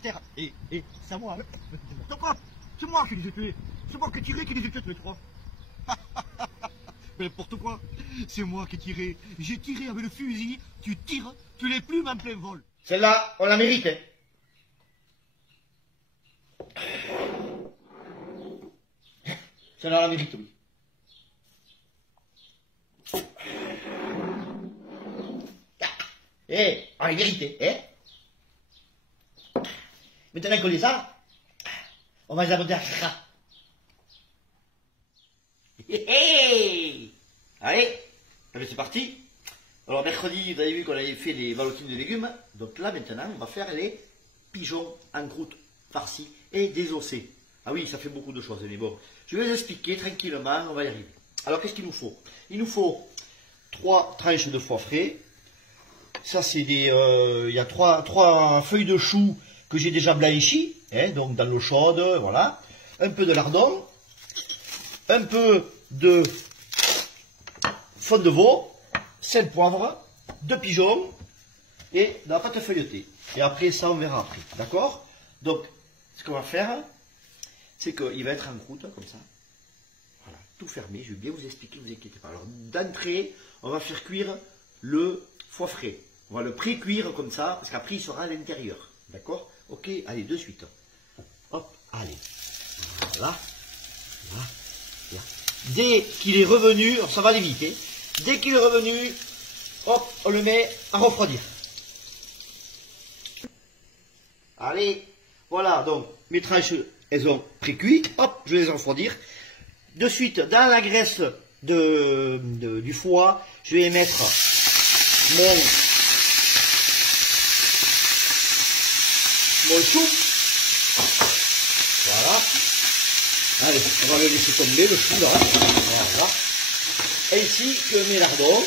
par terre. Et c'est à moi. Non, quoi? C'est moi qui les ai tués. C'est moi qui ai tiré, qui les ai tués tous les trois. Mais n'importe quoi. C'est moi qui ai tiré. J'ai tiré avec le fusil. Tu tires, tu les plumes en plein vol. Celle-là, on la mérite, hein. Celle-là, on la mérite, oui. Eh, on la vérité, hein. Maintenant qu'on les a, on va les abonner à Kra. Allez, c'est parti. Alors mercredi, vous avez vu qu'on avait fait les ballotines de légumes. Donc là maintenant, on va faire les pigeons en croûte farcis et désossés. Ah oui, ça fait beaucoup de choses, mais bon, je vais vous expliquer tranquillement, on va y arriver. Alors qu'est-ce qu'il nous faut? Il nous faut 3 tranches de foie frais. Ça c'est des, il y a 3 feuilles de chou que j'ai déjà blanchies, hein, donc dans l'eau chaude, voilà. Un peu de lardon, un peu de fond de veau, sel, poivre, 2 pigeons et de la pâte feuilletée. Et après ça on verra après, d'accord? Donc ce qu'on va faire, c'est qu'il va être en croûte comme ça. Voilà, tout fermé, je vais bien vous expliquer, ne vous inquiétez pas. Alors d'entrée, on va faire cuire le foie frais. On va le pré-cuire comme ça, parce qu'après il sera à l'intérieur. D'accord? Ok, allez, de suite. Hop, allez. Voilà. Voilà. Là. Dès qu'il est revenu, alors ça va aller vite, hein. Dès qu'il est revenu, hop, on le met à refroidir. Allez, voilà, donc mes tranches, elles ont pré-cuit, hop, je vais les refroidir. De suite, dans la graisse du foie, je vais mettre mon chou. Voilà. Allez, on va le laisser tomber, le chou là. Voilà. Ainsi que mes lardons.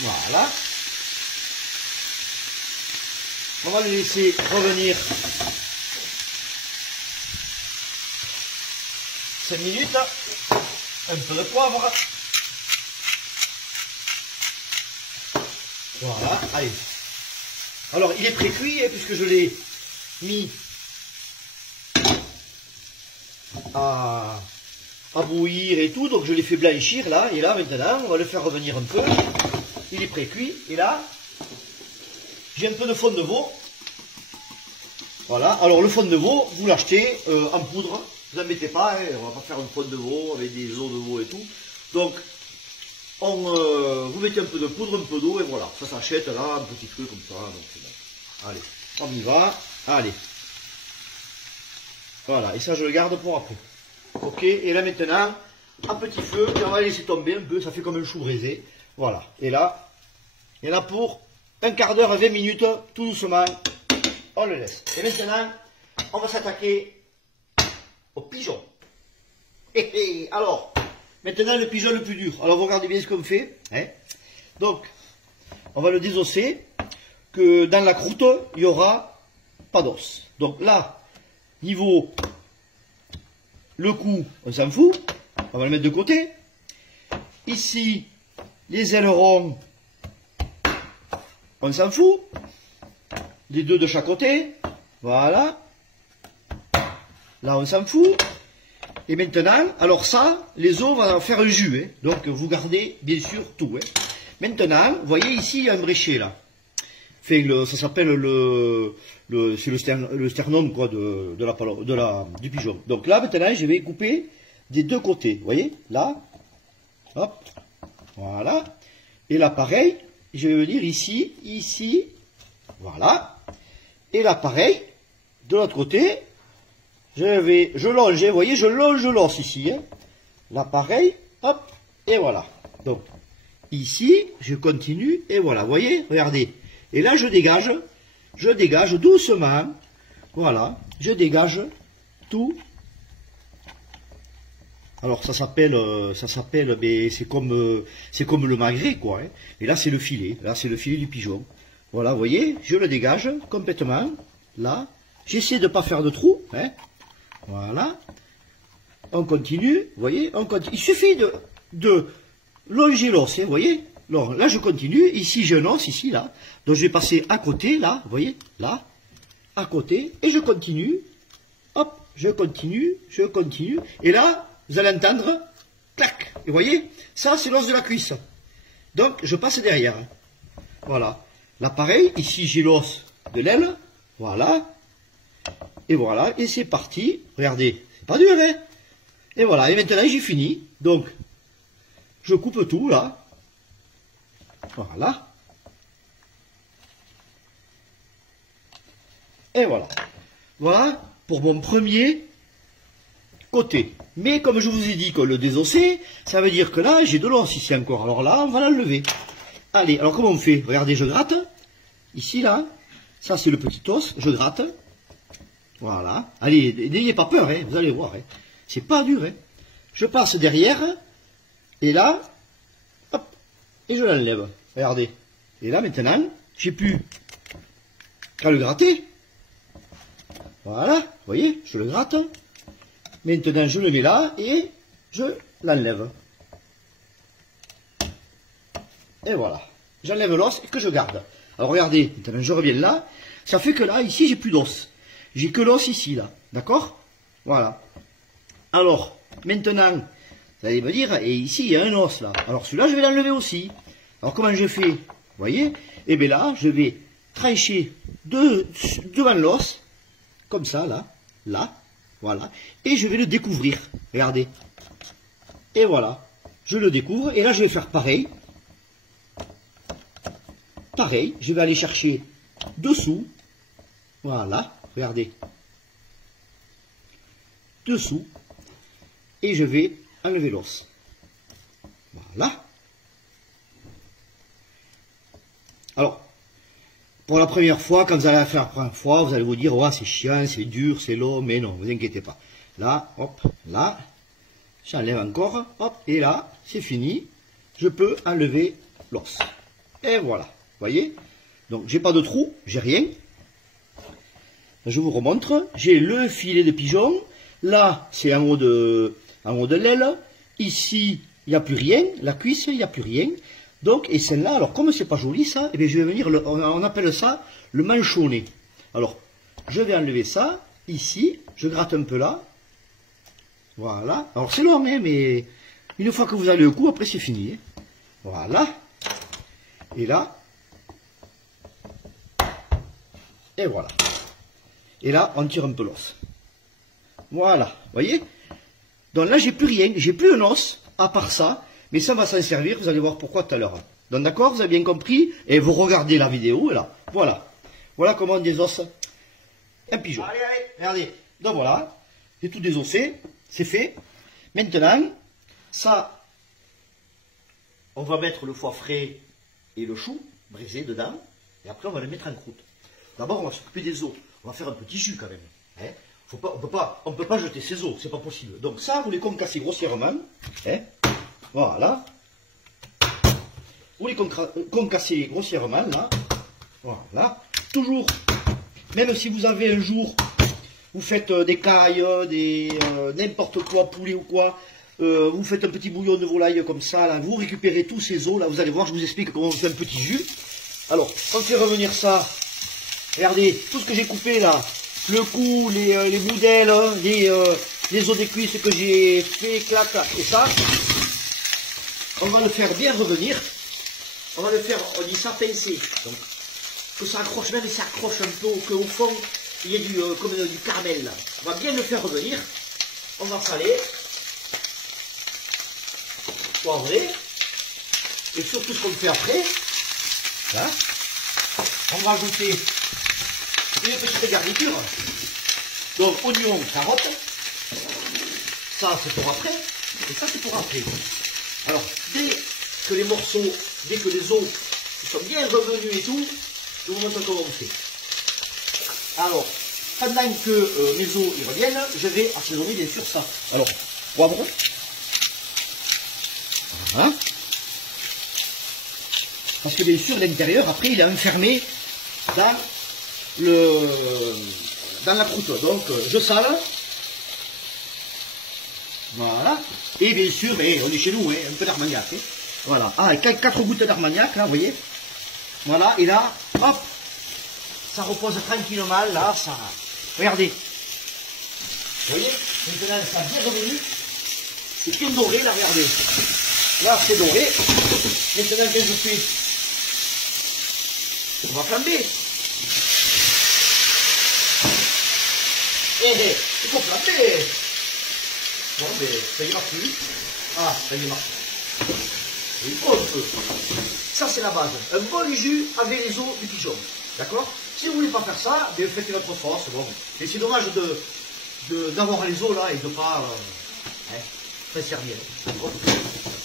Voilà. On va le laisser revenir 5 minutes. Un peu de poivre. Voilà, allez. Alors, il est pré-cuit, hein, puisque je l'ai mis à bouillir et tout. Donc, je l'ai fait blanchir, là. Et là, maintenant, on va le faire revenir un peu. Il est pré-cuit. Et là, j'ai un peu de fond de veau. Voilà. Alors, le fond de veau, vous l'achetez en poudre. Ne vous embêtez pas, hein, on va pas faire un fond de veau avec des os de veau et tout. Donc, vous mettez un peu de poudre, un peu d'eau, et voilà. Ça s'achète là, un petit truc comme ça. Donc c'est bon. Allez, on y va. Allez. Voilà, et ça je le garde pour après. Ok, et là maintenant, à petit feu, et on va laisser tomber un peu, ça fait comme un chou braisé. Voilà, et là pour un quart d'heure à 20 minutes, tout doucement, on le laisse. Et maintenant, on va s'attaquer aux pigeons. Alors, maintenant le pigeon le plus dur. Alors vous regardez bien ce qu'on fait. Hein. Donc, on va le désosser, que dans la croûte, il n'y aura pas d'os. Donc là, niveau le cou, on s'en fout. On va le mettre de côté. Ici, les ailerons, on s'en fout. Les 2 de chaque côté. Voilà. Là, on s'en fout. Et maintenant, alors ça, les os, on va en faire un jus. Hein. Donc, vous gardez, bien sûr, tout. Hein. Maintenant, vous voyez ici, il y a un bréchet, là. Enfin, ça s'appelle c'est le sternum, quoi, du pigeon. Donc là, maintenant, je vais couper des 2 côtés. Vous voyez, là. Hop. Voilà. Et là, pareil, je vais venir ici, ici. Voilà. Et là, pareil, de l'autre côté, je longe, vous voyez, je longe l'os ici. Hein. Là, pareil, hop, et voilà. Donc, ici, je continue, et voilà, vous voyez, regardez. Et là, je dégage doucement, voilà, je dégage tout. Alors, ça s'appelle, mais c'est comme le magret, quoi. Hein. Et là, c'est le filet du pigeon. Voilà, vous voyez, je le dégage complètement, là. J'essaie de ne pas faire de trou, hein. Voilà. On continue, vous voyez, on continue. Il suffit de longer l'os, hein, vous voyez. Alors, là, je continue. Ici, j'ai un os, ici, là. Donc, je vais passer à côté, là, vous voyez, là. à côté, et je continue. Hop, je continue, et là, vous allez entendre, clac. Et vous voyez, ça c'est l'os de la cuisse. Donc, je passe derrière. Voilà. Là, pareil, ici j'ai l'os de l'aile. Voilà. Et voilà, et c'est parti. Regardez, c'est pas dur, hein? Et voilà, et maintenant j'ai fini. Donc, je coupe tout, là. Voilà. Et voilà. Voilà pour mon premier côté. Mais comme je vous ai dit que le désossé, ça veut dire que là, j'ai de l'os ici encore. Alors là, on va l'enlever. Allez, alors comment on fait? Regardez, je gratte. Ici, là. Ça, c'est le petit os. Je gratte. Voilà. Allez, n'ayez pas peur, hein, vous allez voir. Hein. C'est pas dur. Hein. Je passe derrière. Et là, hop, et je l'enlève. Regardez. Et là, maintenant, j'ai plus qu'à le gratter. Voilà, vous voyez, je le gratte. Maintenant, je le mets là et je l'enlève. Et voilà. J'enlève l'os et que je garde. Alors, regardez, maintenant, je reviens là. Ça fait que là, ici, j'ai plus d'os. J'ai que l'os ici, là. D'accord? Voilà. Alors, maintenant, vous allez me dire, et ici, il y a un os, là. Alors, celui-là, je vais l'enlever aussi. Alors, comment je fais? Vous voyez? Et bien là, je vais trancher devant l'os. Comme ça, là, voilà. Et je vais le découvrir. Regardez. Et voilà. Je le découvre. Et là, je vais faire pareil. Pareil. Je vais aller chercher dessous. Voilà. Regardez. Dessous. Et je vais enlever l'os. Voilà. Alors, pour la première fois, quand vous allez la faire la première fois, vous allez vous dire, oh, c'est chiant, c'est dur, c'est long, mais non, vous inquiétez pas. Là, hop, là, j'enlève encore, hop, et là, c'est fini. Je peux enlever l'os. Et voilà, vous voyez? Donc, j'ai pas de trou, j'ai rien. Je vous remontre, j'ai le filet de pigeon. Là, c'est en haut de l'aile. Ici, il n'y a plus rien. La cuisse, il n'y a plus rien. Donc, et celle-là, alors comme c'est pas joli ça, eh bien, je vais venir, on appelle ça le manchonnet. Alors, je vais enlever ça, ici, je gratte un peu là. Voilà. Alors c'est long, hein, mais une fois que vous avez le coup, après c'est fini. Hein. Voilà. Et là. Et voilà. Et là, on tire un peu l'os. Voilà. Vous voyez? Donc là, j'ai plus rien, j'ai plus un os, à part ça. Mais ça va s'en servir, vous allez voir pourquoi tout à l'heure. Donc d'accord, vous avez bien compris, et vous regardez la vidéo, et là, voilà. Voilà comment on désosse un pigeon. Allez, allez, regardez. Donc voilà, j'ai tout désossé, c'est fait. Maintenant, ça, on va mettre le foie frais et le chou brisé dedans, et après on va le mettre en croûte. D'abord, on va s'occuper des os. On va faire un petit jus quand même. Hein. On ne peut pas jeter ces os, c'est pas possible. Donc ça, vous les concassez grossièrement. Hein. Voilà. Vous les concassez grossièrement, là. Voilà. Toujours, même si vous avez un jour, vous faites des cailles, n'importe quoi, poulet ou quoi, vous faites un petit bouillon de volaille comme ça, là, vous récupérez tous ces os, là, vous allez voir, je vous explique comment on fait un petit jus. Alors, on fait revenir ça. Regardez, tout ce que j'ai coupé, là, le cou, les boudelles, les os des cuisses que j'ai fait, clac, clac, et ça. On va le faire bien revenir. On va le faire, on dit ça, pincer. Donc, que ça accroche, même si ça accroche un peu, qu'au fond, il y a comme du caramel. Là. On va bien le faire revenir. On va saler. Poivrer. Et surtout ce qu'on fait après. Là, on va ajouter une petite garniture. Donc, oignon, carotte. Ça, c'est pour après. Et ça, c'est pour après. Alors, dès que les morceaux, dès que les os sont bien revenus et tout, je vous montre comment on fait. Alors, pendant que mes os y reviennent, je vais assaisonner bien sûr ça. Alors, poivre. Voilà. Parce que bien sûr, l'intérieur, après, il est enfermé dans la croûte. Donc, je sale. Voilà. Et bien sûr, on est chez nous, hein, un peu d'armagnac. Hein. Voilà. Ah, et 4 gouttes d'armagnac, là, vous voyez. Voilà. Et là, hop, ça repose tranquillement, là, ça... Regardez. Vous voyez, maintenant, ça a bien revenu. C'est bien doré, là, regardez. Là, c'est doré. Maintenant, qu'est-ce que je fais? On va flamber. Il faut flamber. Bon, mais ça y marche plus. Ah, ça y marche. Il faut un peu. Ça, c'est la base. Un bon jus avec les os du pigeon. D'accord? Si vous ne voulez pas faire ça, bien, faites une autre sauce. Bon. Mais c'est dommage d'avoir les os là et de ne pas très servir.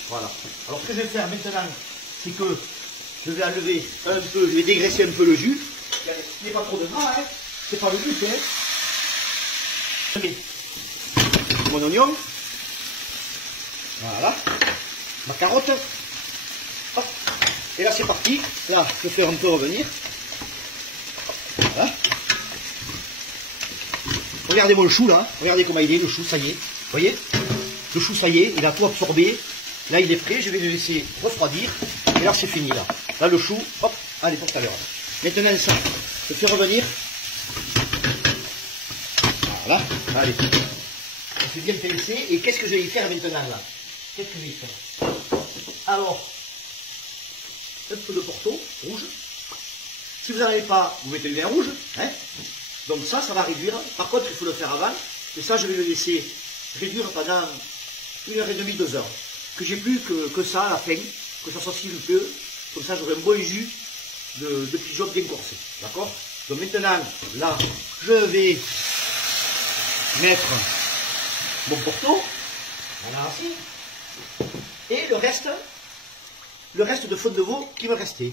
Voilà. Alors, ce que je vais faire maintenant, c'est que je vais enlever un peu, je vais dégraisser un peu le jus. Il n'y a pas trop de gras, hein. C'est pas le but, hein. Je mets mon oignon. Voilà. Ma carotte. Hop. Et là, c'est parti. Là, je vais faire un peu revenir. Voilà. Regardez mon chou là. Regardez comment il est, le chou, ça y est. Vous voyez? Le chou, ça y est, il a tout absorbé. Là, il est prêt. Je vais le laisser refroidir. Et là, c'est fini là. Là, le chou, hop, allez, pour tout à l'heure. Maintenant, ça, je fais revenir. Voilà, allez. Je fais bien le laisser. Et qu'est-ce que je vais y faire maintenant là? Qu'est-ce que je vais y faire? Alors, un peu de porto rouge. Si vous n'en avez pas, vous mettez du vin rouge. Hein. Donc ça va réduire. Par contre, il faut le faire avant. Et ça, je vais le laisser réduire pendant 1h30, 2 heures. Que j'ai plus que ça à la fin. Que ça soit un peu. Comme ça, j'aurai un bon jus de pigeon bien corsé. D'accord? Donc maintenant, là, je vais mettre mon porto. Voilà, ainsi. Et le reste de fond de veau qui me restait.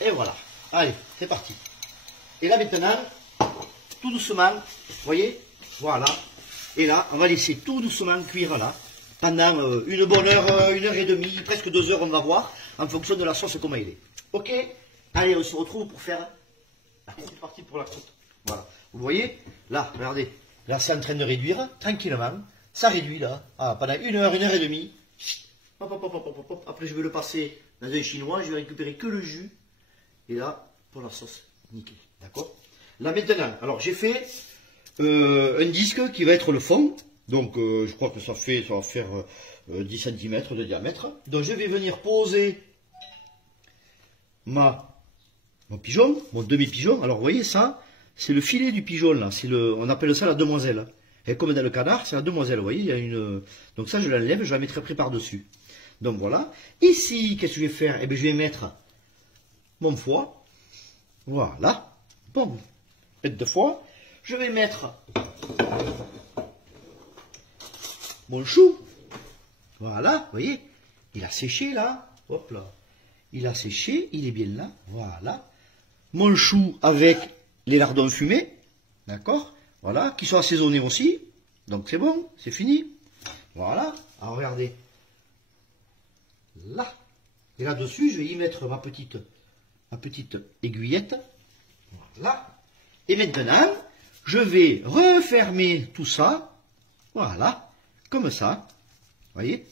Et voilà. Allez, c'est parti. Et là maintenant, tout doucement, vous voyez, voilà. Et là, on va laisser tout doucement cuire là, pendant une bonne heure, 1h30, presque 2 heures, on va voir, en fonction de la sauce comment elle est. Ok? Allez, on se retrouve pour faire la croûte, partie pour la croûte. Voilà. Vous voyez, là, regardez, là c'est en train de réduire, tranquillement. Ça réduit là, pendant 1 heure, 1h30. Hop, hop, hop, hop, hop, hop. Après, je vais le passer dans un chinois, je vais récupérer que le jus. Et là, pour la sauce, nickel. D'accord? Là maintenant, alors j'ai fait un disque qui va être le fond. Donc, je crois que ça va faire 10 cm de diamètre. Donc, je vais venir poser mon pigeon, mon demi-pigeon. Alors, vous voyez ça, c'est le filet du pigeon là. On appelle ça la demoiselle. Et comme dans le canard, c'est la demoiselle. Vous voyez, il y a une. Donc ça, je l'enlève, je la mettrai après par-dessus. Donc voilà. Ici, qu'est-ce que je vais faire? Eh bien, je vais mettre mon foie. Voilà. Bon, tête de foie. Je vais mettre mon chou. Voilà, vous voyez. Il a séché là. Hop là. Il a séché, il est bien là. Voilà. Mon chou avec les lardons fumés. D'accord? Voilà, qui sont assaisonnés aussi. Donc c'est bon, c'est fini. Voilà. Alors regardez. Là. Et là-dessus, je vais y mettre ma petite aiguillette. Voilà. Et maintenant, je vais refermer tout ça. Voilà. Comme ça. Voyez?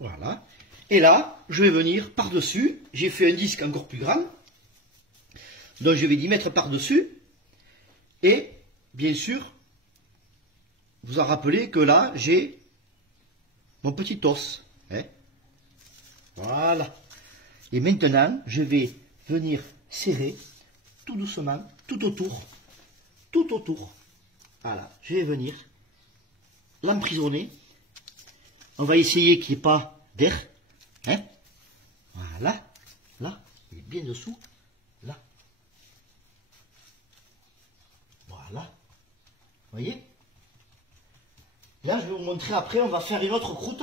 Voilà. Et là, je vais venir par-dessus. J'ai fait un disque encore plus grand. Donc je vais y mettre par-dessus. Et, bien sûr, vous en rappelez que là, j'ai mon petit os. Hein? Voilà. Et maintenant, je vais venir serrer tout doucement, tout autour. Tout autour. Voilà. Je vais venir l'emprisonner. On va essayer qu'il n'y ait pas d'air. Hein? Voilà. Là, il est bien dessous. Là. Voilà. Vous voyez? Là, je vais vous montrer après, on va faire une autre croûte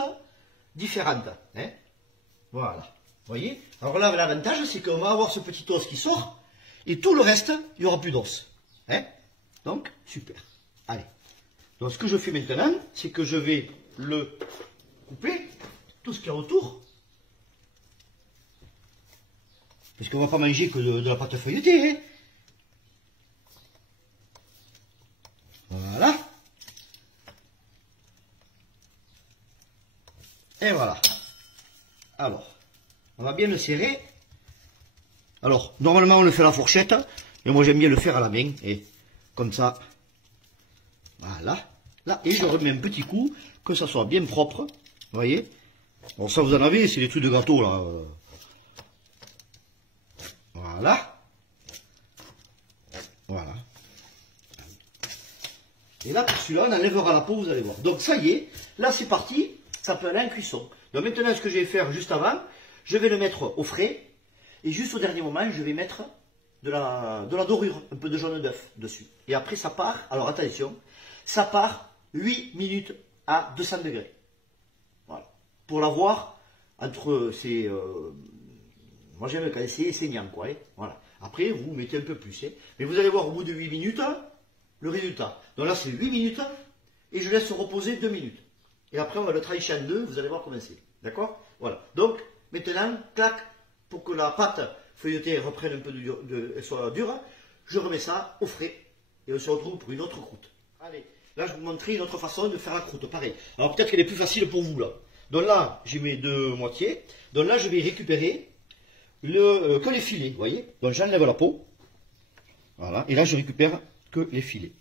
différente. Hein? Voilà. Vous voyez? Alors là, l'avantage, c'est qu'on va avoir ce petit os qui sort, et tout le reste, il n'y aura plus d'os. Hein? Donc, super. Allez. Donc, ce que je fais maintenant, c'est que je vais le couper, tout ce qu'il y a autour. Parce qu'on ne va pas manger que de la pâte feuilletée. Hein? Voilà. Et voilà. Alors, on va bien le serrer. Alors, normalement, on le fait à la fourchette, mais moi j'aime bien le faire à la main, et comme ça, voilà. Là, et je remets un petit coup, que ça soit bien propre, vous voyez. Bon, ça vous en avez, c'est des trucs de gâteau, là. Voilà. Voilà. Et là, pour celui-là, on enlèvera la peau, vous allez voir. Donc, ça y est, là, c'est parti, ça peut aller en cuisson. Donc, maintenant, ce que je vais faire juste avant, je vais le mettre au frais, et juste au dernier moment, je vais mettre de la dorure, un peu de jaune d'œuf dessus. Et après, ça part, alors attention, ça part 8 minutes à 200 degrés. Voilà. Pour l'avoir entre ces... moi, j'aime quand c'est saignant, quoi. Hein. Voilà. Après, vous mettez un peu plus. Hein. Mais vous allez voir au bout de 8 minutes, le résultat. Donc là, c'est 8 minutes, et je laisse reposer 2 minutes. Et après, on va le trancher en deux, vous allez voir comment c'est. D'accord? Voilà. Donc, maintenant, clac, pour que la pâte feuilletée reprenne un peu elle soit dure, je remets ça au frais, et on se retrouve pour une autre croûte. Allez, là, je vais vous montrer une autre façon de faire la croûte, pareil. Alors, peut-être qu'elle est plus facile pour vous, là. Donc là, j'ai mes deux moitiés. Donc là, je vais récupérer que les filets, vous voyez. Donc, j'enlève la peau. Voilà. Et là, je récupère que les filets.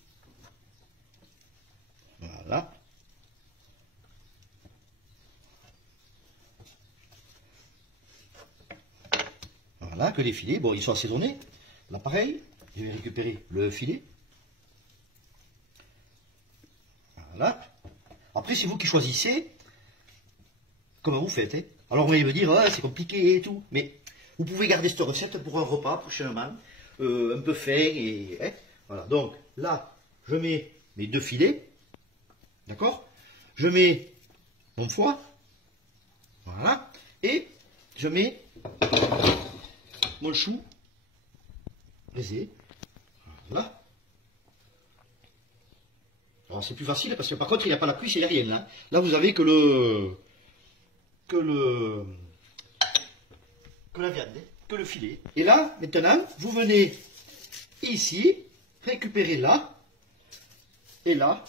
Voilà. Voilà, que les filets. Bon, ils sont assaisonnés. Là, pareil, je vais récupérer le filet. Voilà. Après, c'est vous qui choisissez comment vous faites. Hein. Alors, vous allez me dire, ah, c'est compliqué et tout. Mais vous pouvez garder cette recette pour un repas prochainement. Un peu fin. Et, hein. Voilà. Donc, là, je mets mes deux filets. D'accord? Je mets mon foie. Voilà. Et je mets mon chou braisé. Voilà. Alors c'est plus facile parce que par contre il n'y a pas la cuisse, il n'y a rien. Là. Là vous avez que la viande, que le filet. Et là, maintenant, vous venez ici, récupérer là, et là,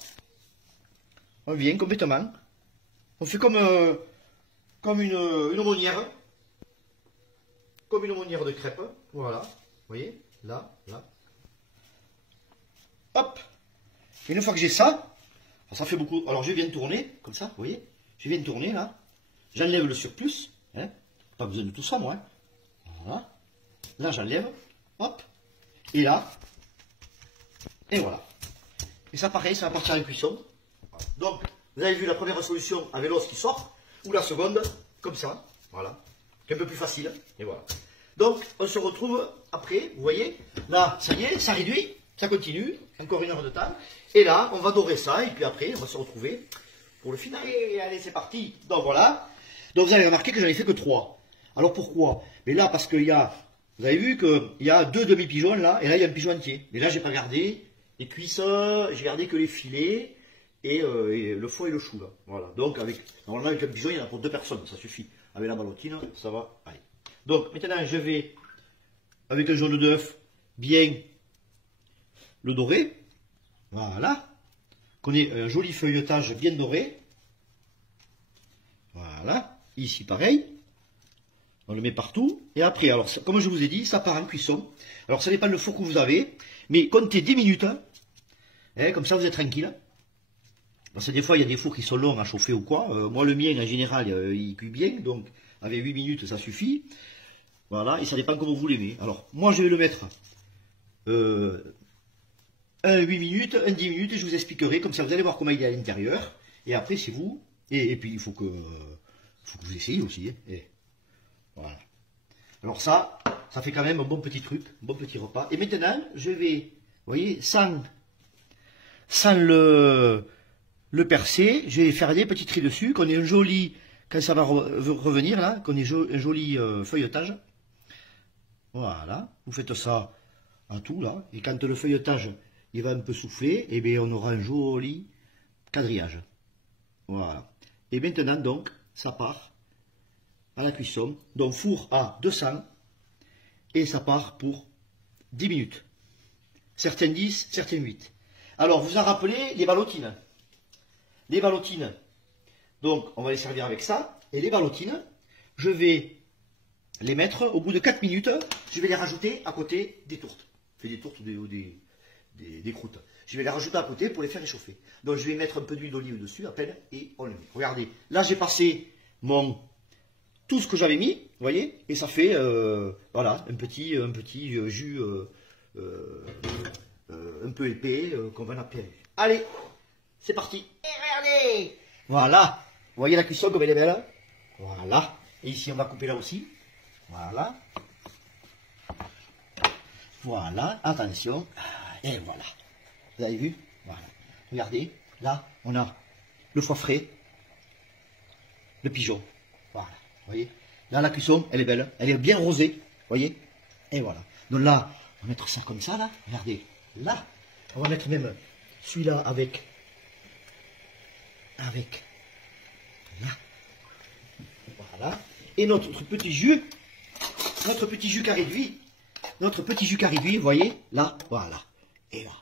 on vient complètement. On fait comme une aumônière. Comme une aumônière de crêpes. Voilà. Vous voyez? Là, là. Hop. Et une fois que j'ai ça, ça fait beaucoup. Alors je viens de tourner, comme ça, vous voyez? Je viens de tourner là. J'enlève le surplus. Hein. Pas besoin de tout ça, moi. Hein. Voilà. Là, j'enlève. Hop. Et là. Et voilà. Et ça, pareil, ça va partir en cuisson. Donc, vous avez vu la première solution avec l'os qui sort. Ou la seconde, comme ça. Voilà. C'est un peu plus facile. Et voilà. Donc, on se retrouve après. Vous voyez? Là, ça y est, ça réduit. Ça continue. Encore une heure de temps. Et là, on va dorer ça. Et puis après, on va se retrouver pour le final. Et allez, c'est parti. Donc, voilà. Donc, vous avez remarqué que j'en ai fait que 3. Alors, pourquoi? Mais là, parce qu'il y a... Vous avez vu qu'il y a 2 demi-pigeons là. Et là, il y a un pigeon entier. Mais là, j'ai pas gardé les cuisses. J'ai gardé que les filets. Et le foie et le chou là. Voilà. Donc normalement avec un pigeon il y en a pour 2 personnes, ça suffit. Avec la ballotine, ça va. Allez. Donc maintenant je vais avec un jaune d'œuf bien le dorer. Voilà. Qu'on ait un joli feuilletage bien doré. Voilà. Ici pareil. On le met partout. Et après, alors comme je vous ai dit, ça part en cuisson. Alors ça dépend le four que vous avez. Mais comptez 10 minutes. Hein, comme ça vous êtes tranquille. Parce que des fois, il y a des fours qui sont longs à chauffer ou quoi. Moi, le mien, en général, il cuit bien. Donc, avec 8 minutes, ça suffit. Voilà. Et ça dépend comment vous l'aimez. Alors, moi, je vais le mettre un 8 minutes, un 10 minutes. Et je vous expliquerai. Comme ça, vous allez voir comment il est à l'intérieur. Et après, c'est vous. Et puis, il faut que vous essayiez aussi. Hein. Et voilà. Alors ça fait quand même un bon petit truc. Un bon petit repas. Et maintenant, je vais, vous voyez, sans le percer, je vais faire des petits traits dessus, qu'on ait un joli, quand ça va revenir là, qu'on ait un joli feuilletage. Voilà, vous faites ça à tout là, et quand le feuilletage il va un peu souffler, et bien on aura un joli quadrillage. Voilà. Et maintenant donc, ça part à la cuisson, donc four à 200, et ça part pour 10 minutes. Certaines 10, certaines 8. Alors, vous en rappelez les ballotines. Les ballotines, donc on va les servir avec ça. Et les ballotines, je vais les mettre, au bout de 4 minutes, je vais les rajouter à côté des tourtes. Je fais des tourtes ou des croûtes. Je vais les rajouter à côté pour les faire réchauffer. Donc je vais mettre un peu d'huile d'olive dessus à peine et on le met. Regardez, là j'ai passé tout ce que j'avais mis, vous voyez, et ça fait voilà, un petit jus un peu épais qu'on va appeler. Allez, c'est parti. Et regardez, voilà, vous voyez la cuisson comme elle est belle. Voilà, et ici on va couper là aussi. Voilà. Voilà, attention. Et voilà. Vous avez vu? Voilà. Regardez, là, on a le foie frais, le pigeon. Voilà. Vous voyez? Là, la cuisson, elle est belle. Elle est bien rosée. Vous voyez? Et voilà. Donc là, on va mettre ça comme ça, là. Regardez. Là. On va mettre même celui-là avec. Là. Voilà. Et notre petit jus qui a réduit. Vous voyez? Là. Voilà. Et voilà.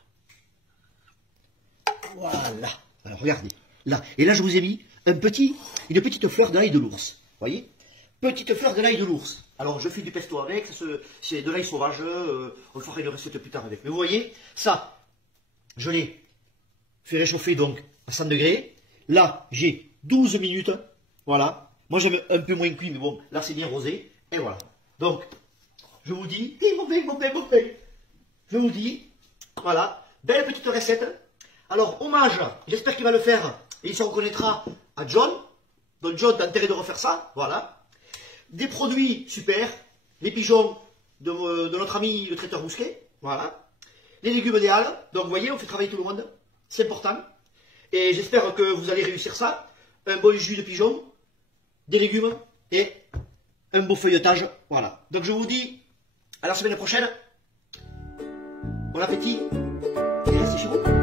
Voilà. Alors regardez, là. Et là je vous ai mis une petite fleur de l'ail de l'ours. Vous voyez? Petite fleur de l'ail de l'ours. Alors je fais du pesto avec, c'est de l'ail sauvage, on fera une recette plus tard avec. Mais vous voyez, ça, je l'ai fait réchauffer donc à 100 degrés. Là, j'ai 12 minutes. Voilà. Moi j'aime un peu moins cuit, mais bon, là c'est bien rosé. Et voilà. Donc, je vous dis, je vous dis, voilà, belle petite recette. Alors, hommage, j'espère qu'il va le faire et il se reconnaîtra à John. Donc John, t'as intérêt de refaire ça, voilà. Des produits super, les pigeons de notre ami le traiteur Bousquet, voilà. Les légumes des Halles, donc vous voyez, on fait travailler tout le monde, c'est important. Et j'espère que vous allez réussir ça. Un bon jus de pigeon, des légumes et un beau feuilletage, voilà. Donc je vous dis à la semaine prochaine. Bon appétit et restez chez vous.